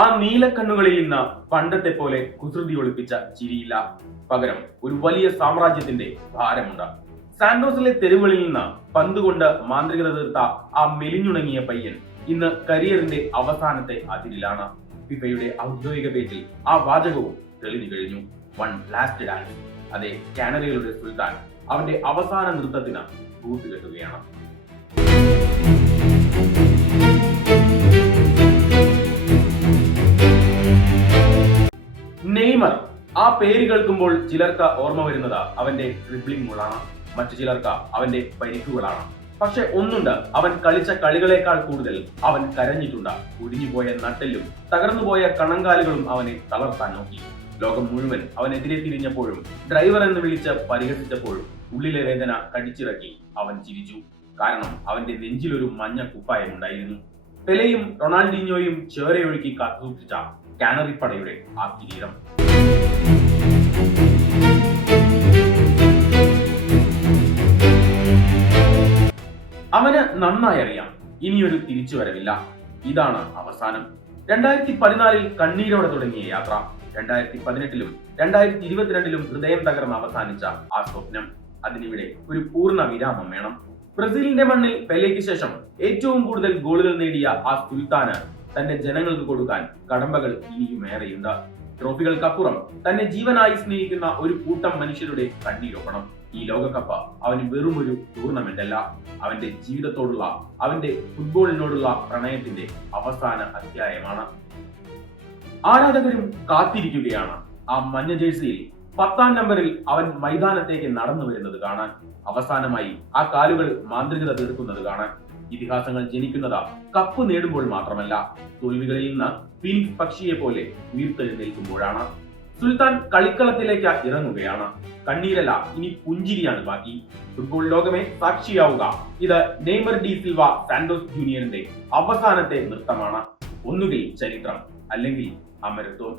ആ നീലക്കണ്ണുകളിൽ നിന്ന് പണ്ടത്തെ പോലെ കുസൃതി ഒളിപ്പിച്ച ചിരിയില്ല. പകരം ഒരു വലിയ സാമ്രാജ്യത്തിന്റെ ഭാരമുണ്ട്. സാന്റോസിലെ തെരുവുകളിൽ നിന്ന് പന്തുകൊണ്ട് മാന്ത്രികത തീർത്ത ആ മെലിഞ്ഞുണങ്ങിയ പയ്യൻ ഇന്ന് കരിയറിന്റെ അവസാനത്തെ അതിരിലാണ്. ഫിഫയുടെ ഔദ്യോഗിക പേജിൽ ആ വാചകവും തെളിഞ്ഞു കഴിഞ്ഞു. One last dance. അതെ, കാനറികളുടെ സുൽത്താൻ അവന്റെ അവസാന നൃത്തത്തിന് കൂട്ടുകെട്ടുകയാണ്. നെയ്മർ. ആ പേര് കേൾക്കുമ്പോൾ ചിലർക്ക് ഓർമ്മ വരുന്നത് അവന്റെ ഡ്രിബ്ലിംഗ് ഗോളാണ്, മറ്റു ചിലർക്ക് അവന്റെ പരിക്കുകളാണ്. പക്ഷെ ഒന്നുണ്ട്, അവൻ കളിച്ച കളികളെക്കാൾ കൂടുതൽ അവൻ കരഞ്ഞിട്ടുണ്ട്. ഒടിഞ്ഞുപോയ നട്ടെല്ലും തകർന്നുപോയ കണങ്കാലുകളും അവനെ തളർത്താൻ നോക്കി. ലോകം മുഴുവൻ അവനെതിരെ തിരിഞ്ഞപ്പോഴും ഡ്രൈവർ എന്ന് വിളിച്ച് പരിഹസിച്ചപ്പോഴും ഉള്ളിലെ വേദന കടിച്ചിറക്കി അവൻ ചിരിച്ചു. കാരണം അവന്റെ നെഞ്ചിലൊരു മഞ്ഞ കുപ്പായം ഉണ്ടായിരുന്നു. പെലെയും റൊണാൾഡീഞ്ഞോയും ചോരയൊഴുക്കി കാത്തുസൂക്ഷിച്ച കാനറി പടയുടെ ആ കിരീടം. അവന് നന്നായി അറിയാം, ഇനിയൊരു തിരിച്ചുവരവില്ല. ഇതാണ് അവസാനം. 2014 കണ്ണീരോടെ തുടങ്ങിയ യാത്ര 2018 2022 ഹൃദയം തകർന്ന് അവസാനിച്ച ആ സ്വപ്നം. അതിനിവിടെ ഒരു പൂർണ്ണ വിരാമം വേണം. ബ്രസീലിന്റെ മണ്ണിൽ പെലെയ്ക്ക് ശേഷം ഏറ്റവും കൂടുതൽ ഗോളുകൾ നേടിയ ആ സുൽത്താന് തന്റെ ജനങ്ങൾക്ക് കൊടുക്കാൻ കടമ്പകൾ ഇനിയുമേറെയുണ്ട്. ട്രോഫികൾക്കപ്പുറം തന്നെ ജീവനായി സ്നേഹിക്കുന്ന ഒരു കൂട്ടം മനുഷ്യരുടെ കണ്ണീരൊപ്പണം. ഈ ലോകകപ്പ് അവന് വെറുമൊരു ടൂർണമെന്റ് അല്ല, അവന്റെ ജീവിതത്തോടുള്ള, അവന്റെ ഫുട്ബോളിനോടുള്ള പ്രണയത്തിന്റെ അവസാന അധ്യായമാണ്. ആരാധകരും കാത്തിരിക്കുകയാണ് ആ മഞ്ഞ ജേഴ്സിയിൽ 10ാം നമ്പറിൽ അവൻ മൈതാനത്തേക്ക് നടന്നു വരുന്നത് കാണാൻ, അവസാനമായി ആ കാലുകൾ മാന്ത്രികത തീർക്കുന്നത് കാണാൻ. ഇതിഹാസങ്ങൾ ജനിക്കുന്നത് കപ്പ് നേടുമ്പോൾ മാത്രമല്ല, തോൽവികളിൽ നിന്ന് ഫീനിക്സ് പക്ഷിയെ പോലെ ഉയർത്തെഴുന്നേൽക്കുമ്പോഴാണ്. സുൽത്താൻ കളിക്കളത്തിലേക്ക് ഇറങ്ങുകയാണ്. കണ്ണീരല്ല, ഇനി പുഞ്ചിരിയാണ് ബാക്കി. ഫുട്ബോൾ ലോകമേ സാക്ഷിയാവുക, ഇത് നെയ്മർ ഡി സിൽവ സാന്റോസ് ജൂനിയറിന്റെ അവസാനത്തെ നൃത്തമാണ്. ഒന്നുകിൽ ചരിത്രം, അല്ലെങ്കിൽ അമരത്വം.